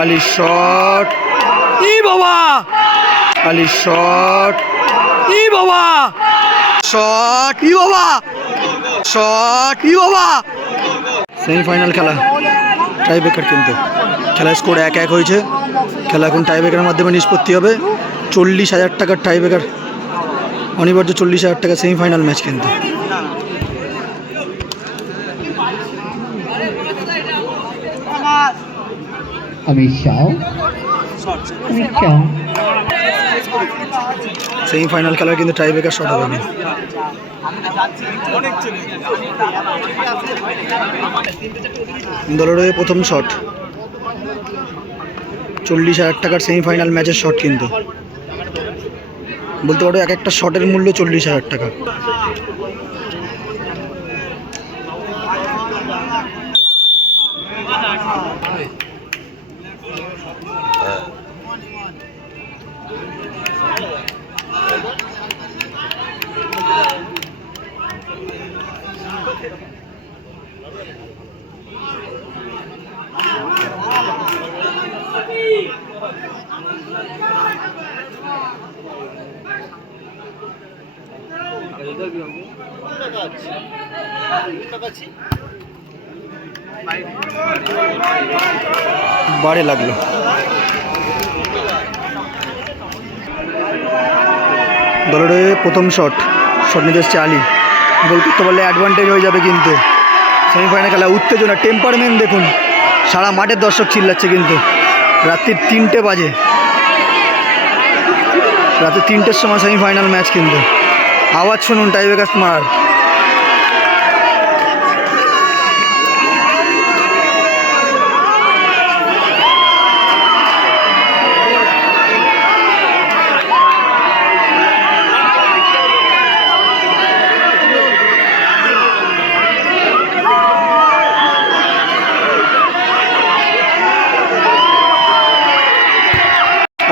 আলি shot, ই বাবা, আলি shot, ই বাবা, shot, ই বাবা, শট, ই বাবা। সেমিফাইনাল খেলা, টাই ব্রেকার কিন্তু খেলার স্কোর 1-1 হয়েছে। খেলা এখন টাই ব্রেকারের মাধ্যমে নিষ্পত্তি হবে। 40,000 টাকার টাই ব্রেকার, অনিবার্য 40,000 টাকা সেমিফাইনাল ম্যাচ কিন্তু। সেমিফাইনাল খেলার কিন্তু টাই ব্রেকার শট হবে না। দলের প্রথম শট, 40,000 টাকার সেমিফাইনাল ম্যাচের শট কিন্তু বলতে পারো এক একটা শটের মূল্য 40,000 টাকা। বারে লাগলো। দলের প্রথম শট নিতে এসছে আলী। গোল করতে পারলে অ্যাডভান্টেজ হয়ে যাবে কিন্তু। সেমিফাইনাল খেলা উত্তেজনা, টেম্পারমেন্ট দেখুন, সারা মাঠের দর্শক চিল্লাচ্ছে কিন্তু। রাত্রি 3টে বাজে, রাতে 3টের সময় সেমিফাইনাল ম্যাচ কিন্তু। আওয়াজ শুনুন টাই ব্রেকার মার।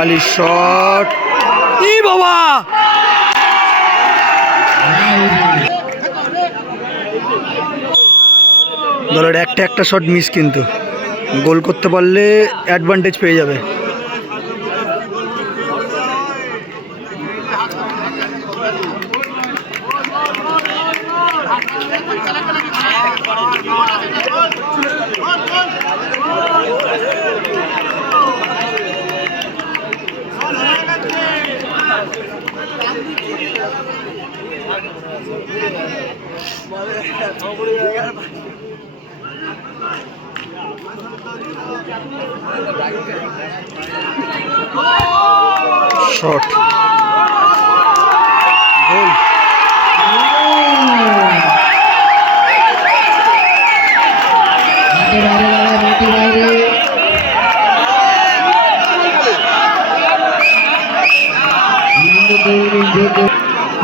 আলি শট, ই বাবা, দলের একটা শট মিস কিন্তু। গোল করতে পারলে অ্যাডভান্টেজ পেয়ে যাবে। শট, গোল।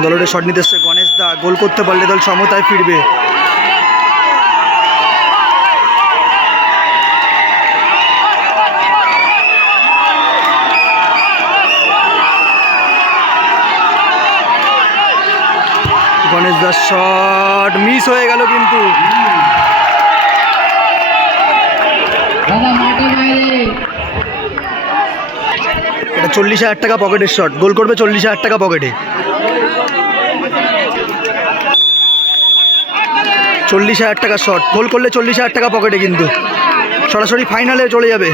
দলের শট নিতে এসছে গণেশ দা। গোল করতে পারলে দল সমতায় ফিরবে। গণেশ দার শট মিস হয়ে গেল কিন্তু। এটা 40,000 টাকা পকেটের শট। গোল করবে 40,000 টাকা পকেটে। 40,000 টাকা শট, গোল করলে 40,000 টাকা পকেটে কিন্তু। সরাসরি ফাইনালে চলে যাবে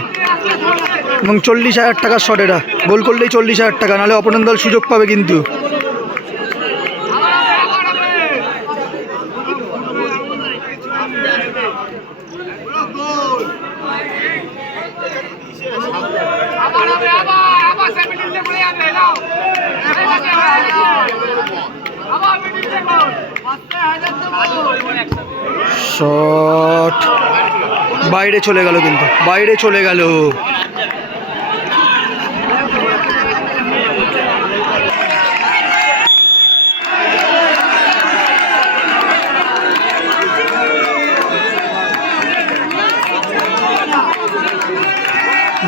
এবং 40,000 টাকার শট এটা। গোল করলেই 40,000 টাকা, নাহলে অপোনেন্ট দল সুযোগ পাবে কিন্তু। শট বাইরে চলে গেল কিন্তু, বাইরে চলে গেল।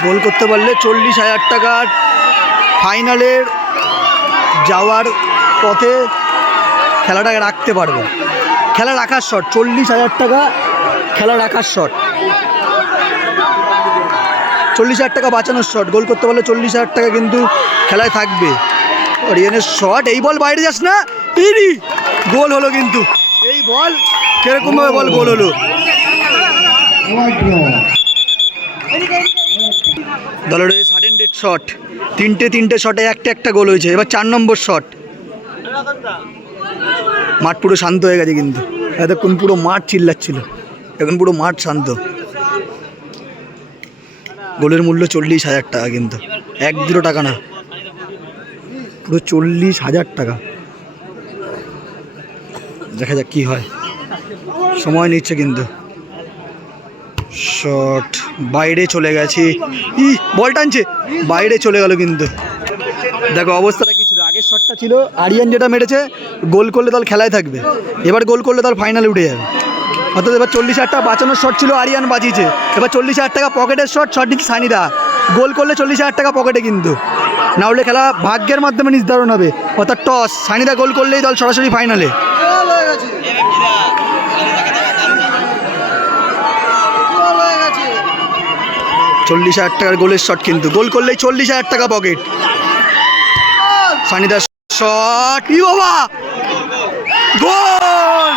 গোল করতে পারলে 40,000 টাকার ফাইনালের যাওয়ার পথে খেলাটাকে রাখতে পারবে। খেলা রাখার শট, 40,000 টাকা খেলা রাখার শট। 40,000 টাকা বাঁচানোর শট, গোল করতে পারলে 40,000 টাকা কিন্তু খেলায় থাকবে। রিয়ানের শট, এই বল বাইরে যাস না, ইরি গোল হলো কিন্তু। এই বল কিরকমভাবে বল গোল হলো। দলের সাডেন ডেড শট, তিনটে শটে একটা গোল হয়েছে। এবার 4 নম্বর শট। মাঠ পুরো শান্ত হয়ে গেছে কিন্তু, এতক্ষণ পুরো মাঠ চিল্লাচ্ছিল, এখন পুরো মাঠ শান্ত। গোলের মূল্য 40,000 টাকা কিন্তু, 1-0 টাকা না, পুরো 40,000 টাকা। দেখা যাক কি হয়, সময় নিচ্ছে কিন্তু। শট বাইরে চলে গেছে, বল টানছে, বাইরে চলে গেল কিন্তু। দেখো অবস্থাটা কি ছিল, আগের শটটা ছিল আরিয়ান যেটা মেরেছে, গোল করলে দল খেলায় থাকবে, এবার গোল করলে দল ফাইনালে উঠে যাবে। অর্থাৎ এবার 40,000 টাকা বাঁচানোর শট ছিল, আরিয়ান বাঁচিয়েছে। এবার 40,000 টাকা পকেটের শট দিচ্ছে সানিদা, গোল করলে 40,000 টাকা পকেটে কিন্তু, না হলে খেলা ভাগ্যের মাধ্যমে নির্ধারণ হবে। অর্থাৎ টস, সানিদা গোল করলেই দল সরাসরি ফাইনালে। 40,000 টাকার গোলের শট কিন্তু, গোল করলেই 40,000 টাকা পকেট। সানিদার শট, ই বাবা গোল।